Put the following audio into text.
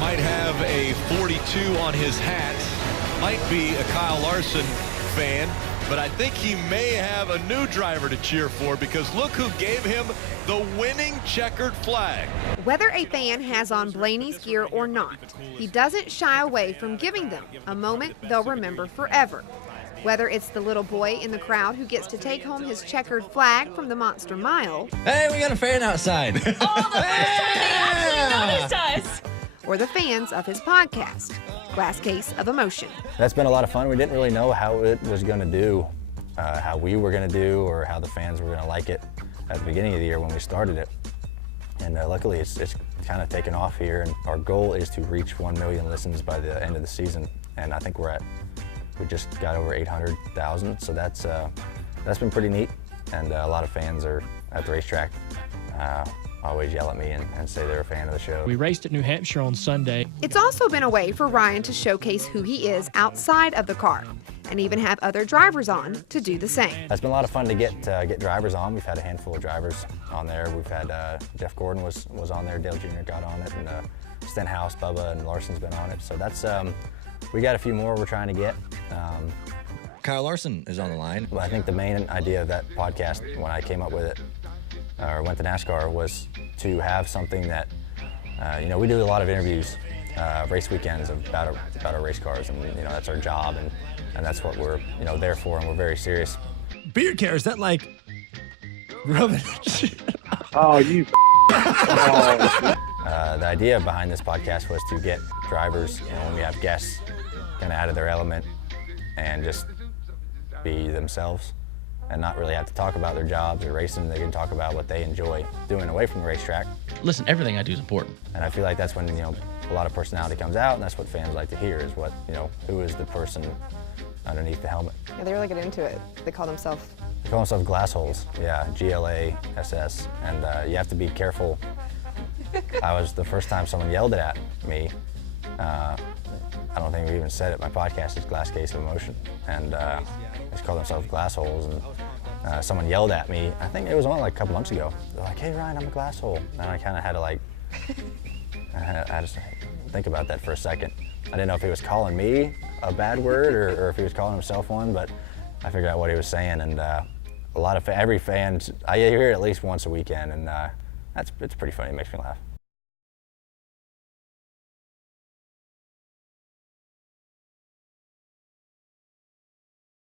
might have a 42 on his hat. Might be a Kyle Larson fan, but I think he may have a new driver to cheer for, because look who gave him the winning checkered flag. Whether a fan has on Blaney's gear or not, he doesn't shy away from giving them a moment they'll remember forever. Whether it's the little boy in the crowd who gets to take home his checkered flag from the Monster Mile. Hey, we got a fan outside. Oh, the first time they actually noticed us. Or the fans of his podcast, Glass Case of Emotion. That's been a lot of fun. We didn't really know how it was going to do, how we were going to do, or how the fans were going to like it at the beginning of the year when we started it. And luckily it's kind of taken off here, and our goal is to reach 1 million listens by the end of the season. And I think we just got over 800,000, so that's been pretty neat. And a lot of fans are at the racetrack always yell at me and say they're a fan of the show. We raced at New Hampshire on Sunday. It's also been a way for Ryan to showcase who he is outside of the car, and even have other drivers on to do the same. It's been a lot of fun to get drivers on. We've had a handful of drivers on there. We've had Jeff Gordon was on there, Dale Jr. got on it, and Stenhouse, Bubba, and Larson's been on it. So that's we got a few more we're trying to get. Kyle Larson is on the line. But I think the main idea of that podcast, when I came up with it, or went to NASCAR, was to have something that, we do a lot of interviews, race weekends about our race cars, and that's our job, and that's what we're there for, and we're very serious. Beard care, is that like rubbing? Oh, you. The idea behind this podcast was to get drivers, when we have guests, kind of out of their element and just be themselves and not really have to talk about their jobs or racing. They can talk about what they enjoy doing away from the racetrack. Listen, everything I do is important. And I feel like that's when, a lot of personality comes out, and that's what fans like to hear, is what, who is the person underneath the helmet. Yeah, they really get into it. They call themselves glass holes. Yeah, GLASS. And you have to be careful. The first time someone yelled at me, I don't think we even said it. My podcast is Glass Case of Emotion, and they call themselves glass holes. And someone yelled at me, I think it was only like a couple months ago. They're like, "Hey Ryan, I'm a glass hole." And I kind of had to I had to think about that for a second. I didn't know if he was calling me a bad word or if he was calling himself one, but I figured out what he was saying. And every fan, I hear it at least once a weekend, and it's pretty funny. It makes me laugh.